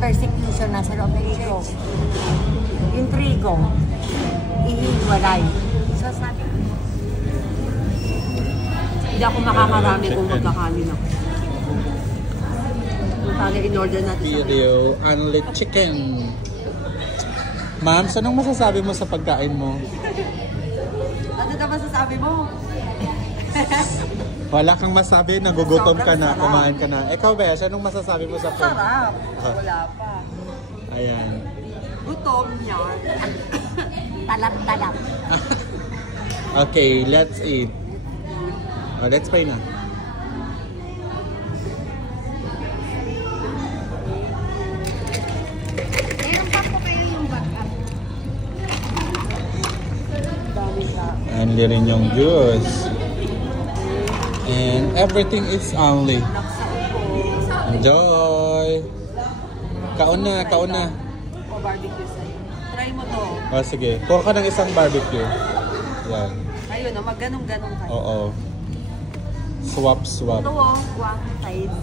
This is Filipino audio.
persecution nasa loob ng church. Yung trigo, ihiwalay. So sabi ko, hindi ako makakarami kung magkakanin ako. Kung sana in-order natin sa Video, unlit chicken. Ma'am, so anong masasabi mo sa pagkain mo? Ano na masasabi mo? Wala kang masabi, nagugutom ka na, kumain ka na. Ikaw, Besh, anong masasabi mo sa food? Sarap. Wala pa. Ayan. Gutom yan. talap-talap. Okay, let's eat. Let's pray na. Meron pa po kayo yung backup. Only rin yung juice. And everything is only. Enjoy! Kaon na, kaon na. O barbecue sa'yo. Try mo to. Oh, sige. Kuha ka ng isang barbecue. Yan. Ayun, magganong-ganong kayo. Oo. Swap, swap. Ito o, one side.